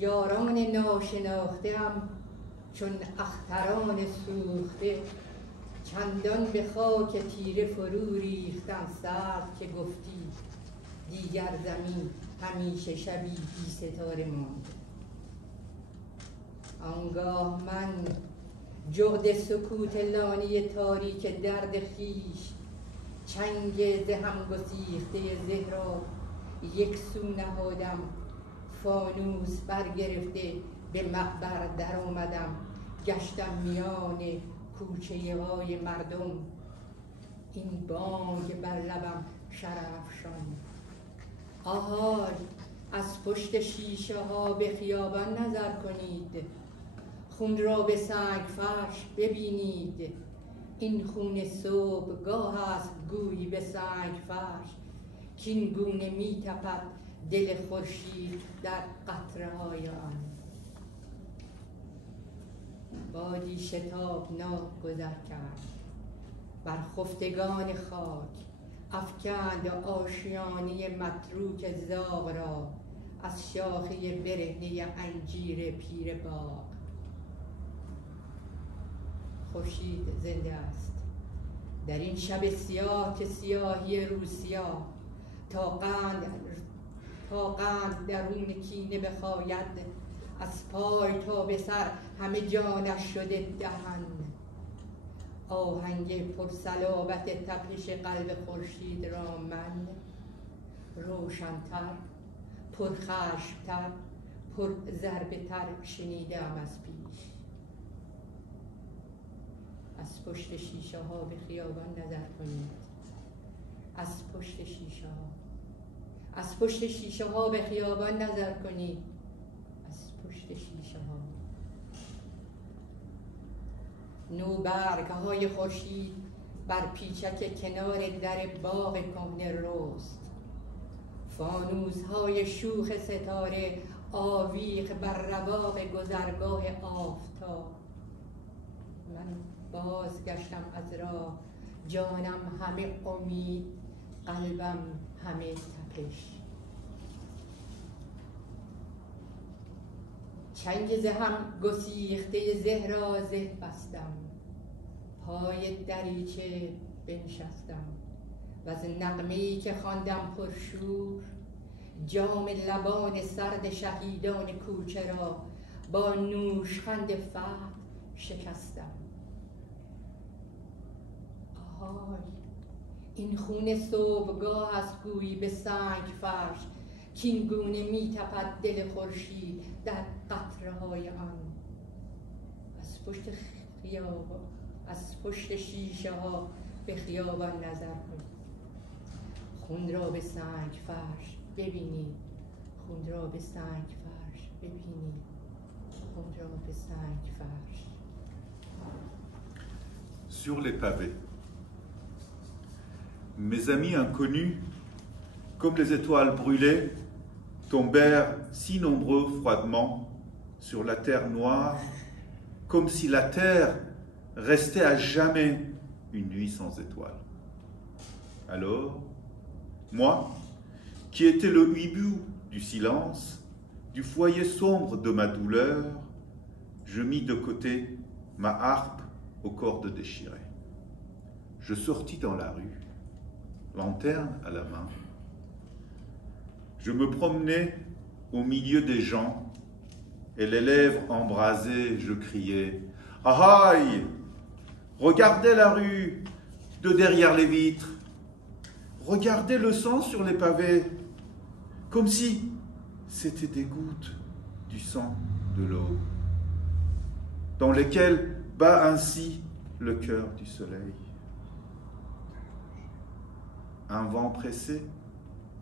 یاران ناشناخته‌ام چون اختران سوخته، چندان به خاک تیره فرو ریختم سرد که گفتی دیگر زمین همیشه شبی بی ستاره ماند. آنگاه من جغد سکوت لانه تاریک درد خویش، چنگ ز هم گسیخته زهرا یک سو نهادم، فانوس برگرفته به مقبر در آمدم، گشتم میان کوچه های مردم، این بانگ بر لبم شرفشان. آهای از پشت شیشه ها به خیابان نظر کنید، خون را به سنگ فرش ببینید، این خون صبحگاه است گویی به سنگ فرش، کین گونه می تپد دل خورشید در قطره های آن. بادی شتابناک گذر کرد بر خفتگان خاک، افکند آشیانه متروک زاغ را از شاخه برهنه انجیر پیر باغ. خورشید زنده است در این شب سیاه که سیاهی روسیا، تا قند درون کینه بخاید، از پای تا به سر همه جانش شده دهن. آهنگ پرصلابت تپش قلب خورشید را من روشن‌تر، پرخشم‌تر، پرضربه‌تر شنیدم از پیش. از پشت شیشه ها به خیابان نظر کنید، از پشت شیشه ها، از پشت شیشه ها به خیابان نظر کنید، از پشت شیشه ها. نوبرگ های خورشید بر پیچک کنار در باغ کهنه رست، فانوس های شوخ ستاره آویخ بر رواق گذرگاه آفتاب. من بازگشتم از راه، جانم همه امید، قلبم همه تپش. چنگ ز هم گسیخته زهرا زه بستم، پای دریچه بنشستم و از نغمه‌ای که خواندم پرشور، جام لبان سرد شهیدان کوچه را با نوشخند فتح شکستم. آهای این خون صبحگاه است گویی به سنگ فرش، کین گونه می تپد دل خورشید در قطره های آن. از پشت خیابان، از پشت شیشه ها به خیابان نظر کنید، خون را به سنگ فرش ببینید، خون را به سنگ فرش ببینید، خون را به سنگ فرش. Sur les pavés, mes amis inconnus, comme les étoiles brûlées, tombèrent si nombreux froidement sur la terre noire, comme si la terre restait à jamais une nuit sans étoiles. Alors, moi, qui étais le hibou du silence, du foyer sombre de ma douleur, je mis de côté ma harpe aux cordes déchirées. Je sortis dans la rue, lanterne à la main. Je me promenais au milieu des gens, et les lèvres embrasées, je criais « Aïe ! Regardez la rue de derrière les vitres, regardez le sang sur les pavés, comme si c'était des gouttes du sang de l'eau, dans lesquelles bat ainsi le cœur du soleil. » Un vent pressé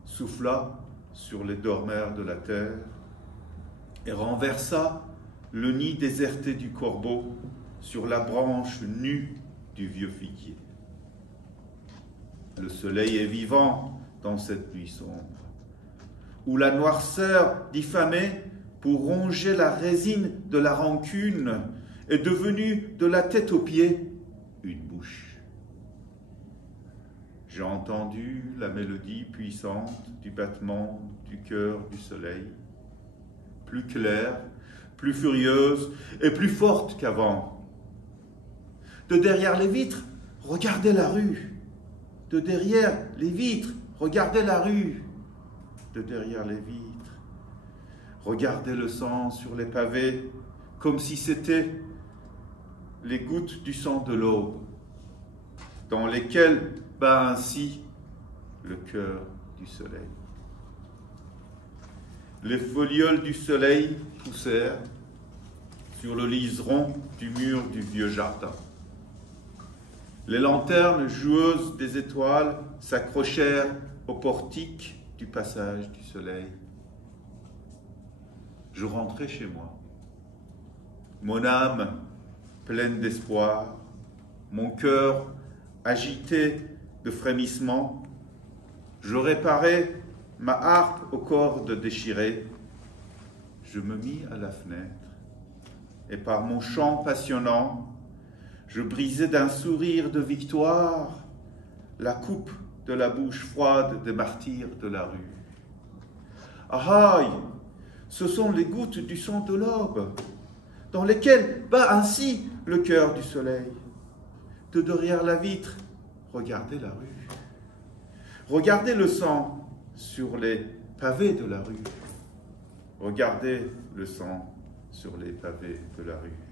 souffla sur les dormeurs de la terre et renversa le nid déserté du corbeau sur la branche nue du vieux figuier. Le soleil est vivant dans cette nuit sombre, où la noirceur diffamée pour ronger la résine de la rancune est devenue de la tête aux pieds une bouche. J'ai entendu la mélodie puissante du battement du cœur du soleil, plus claire, plus furieuse et plus forte qu'avant. De derrière les vitres, regardez la rue. De derrière les vitres, regardez la rue. De derrière les vitres, regardez le sang sur les pavés, comme si c'était les gouttes du sang de l'aube, dans lesquelles bat ainsi le cœur du soleil. Les folioles du soleil poussèrent sur le liseron du mur du vieux jardin. Les lanternes joueuses des étoiles s'accrochèrent au portique du passage du soleil. Je rentrais chez moi, mon âme pleine d'espoir, mon cœur agité de frémissements. Je réparais ma harpe aux cordes déchirées. Je me mis à la fenêtre et par mon chant passionnant, je brisais d'un sourire de victoire la coupe de la bouche froide des martyrs de la rue. Aïe, ce sont les gouttes du sang de l'aube, dans lesquelles bat ainsi le cœur du soleil. De derrière la vitre, regardez la rue. Regardez le sang sur les pavés de la rue. Regardez le sang sur les pavés de la rue.